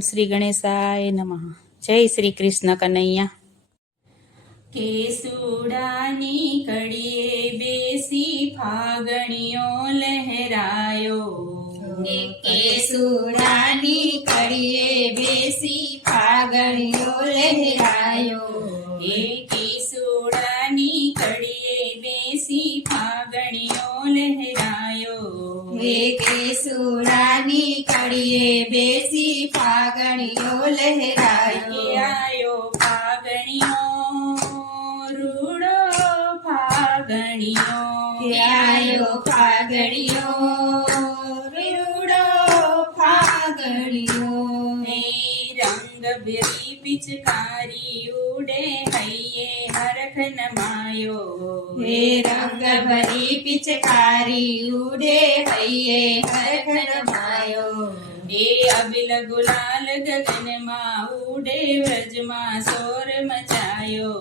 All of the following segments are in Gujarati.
શ્રી ગણેશાય નમઃ. જય શ્રી કૃષ્ણ કનૈયા. કેસુડાની કડીએ બેસી ફાગણીઓ લહેરાયો. કેસુડાની કડીએ બેસી ફાગણીઓ લહેરાયો. એ કેસુડાની કડીએ બેસી ફાગણીઓ લહેરાયો. હે કેસુડાની કડીએ બેસી ફાગણીઓ લહેરાયો. આયો ફાગણીઓ રૂડો ફાગણીઓ. આયો ફાગણીઓ રૂડો ફાગણીઓ. હે રંગ ભરી પિચકારી ઉડે હૈયે હરખ નમાયો. હે રંગ ભરી પિચકારી ઉડે હૈયે હરખ નમાયો. એ અબિલ ગુલાલ ગગનમાં ઉડે વ્રજમાં શોર મચાયો.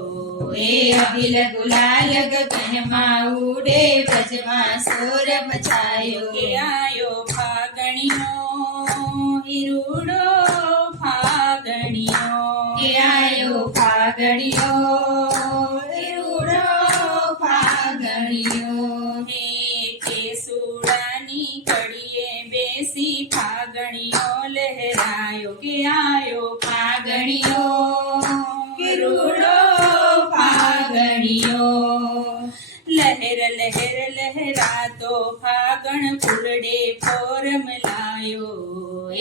એ અબિલ ગુલાલ ગગનમાં ઉડે વ્રજમાં શોર મચાયો. કે આયો ફાગણીઓ હિરુડો ફાગણીઓ. કે આયો ફાગણીઓ રૂડો ફાગણીઓ. હે કેસુડાની કડીએ બેસી ફાગણીઓ લહેરાયો. કે આયો ફાગણીઓ રૂડો ફાગણીઓ. લહેર લહેર લહેરાતો ફાગણ ફૂલડે ફોરમ લાયો.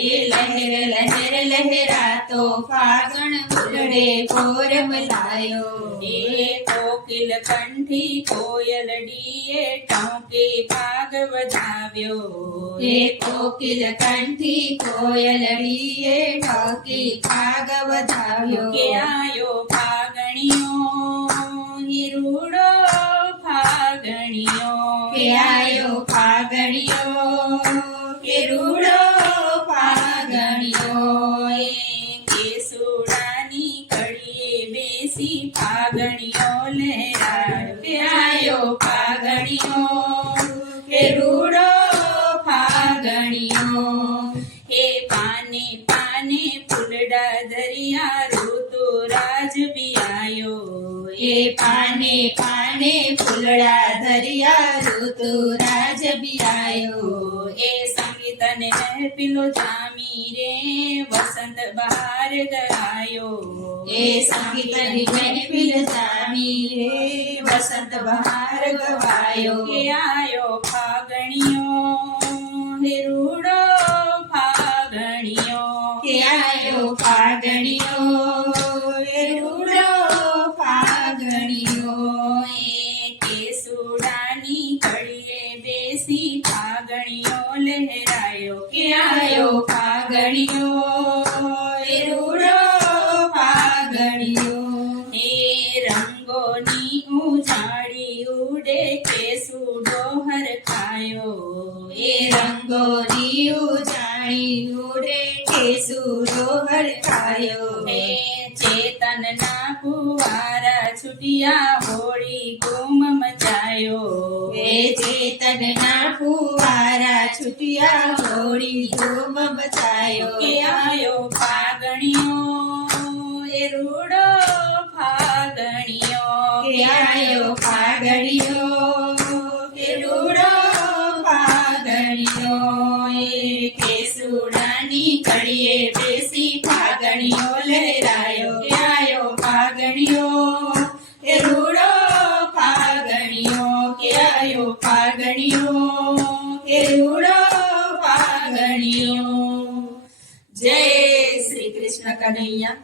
એ લહેર લહેર લહેરાતો ફાગણ ફૂલડે ફોરમ લાયો. એ કોકિલ કંઠી કોયલડીએ ટોકે ભાગ વધાવ્યો. એ કોકિલ કંઠી કોયલડીએ ઢોકી ભાગ વધાવ્યો. કે આયો ફાગણીઓ હિરુડો ફાગણીઓ. કે આયો ફાગણીઓ કે રૂડો ફાગણીઓ. એ કેસુડાની કડીએ બેસી ફાગણીઓ લહેરાયો. કે આયો ફાગણીઓ કે રૂડો ફાગણીઓ. હે પાને પાને ફૂલડા દરિયા ઋતુરાજ બિયાયો. એ પાને પાને ફૂલડા ધરિયા ઋતુરાજ બિયાયો. એ સંગીત ને મહેફિલો જામી રે વસંત બહાર ગરાયો. એ સંગીતની મહેફિલ જામી રે વસંત બહાર ગવાયો. કે આયો ફાગણીઓ હિરુડો ફાગણીઓ. કે આયો ફાગણીઓ રૂડો ફાગણીઓ. એ કેસુડાની કડીએ બેસી ફાગણીઓ લહેરાયો. કે આયો ફાગણીઓ રૂડો ફાગણીઓ. એ રંગોની ઉજાડી ઉડે કેસુડો હરખાયો. એ રંગોની ઉજાણી ઉડે કેસુડો હરખાયો. હે ચેતનના કુવારા છૂટ્યા હોળી ગુમ મચાયો. હે ચેતનના ફુવારા છૂટ્યા હોળી ધૂમ મચાયો. કે આયો ફાગણીઓ એ રૂડો ફાગણીઓ. કે આયો ફાગણીઓ કે રૂડો ફાગણીઓ. એ કેસુડાની કડીએ બેસી ફાગણીઓ લહેરાયો. કે આયો ફાગણીઓ કે રૂડો ફાગણીઓ. કે આયો ફાગણીઓ કે રૂડો ફાગણીઓ. ફાગણીઓ. જય શ્રી કૃષ્ણ કનૈયા.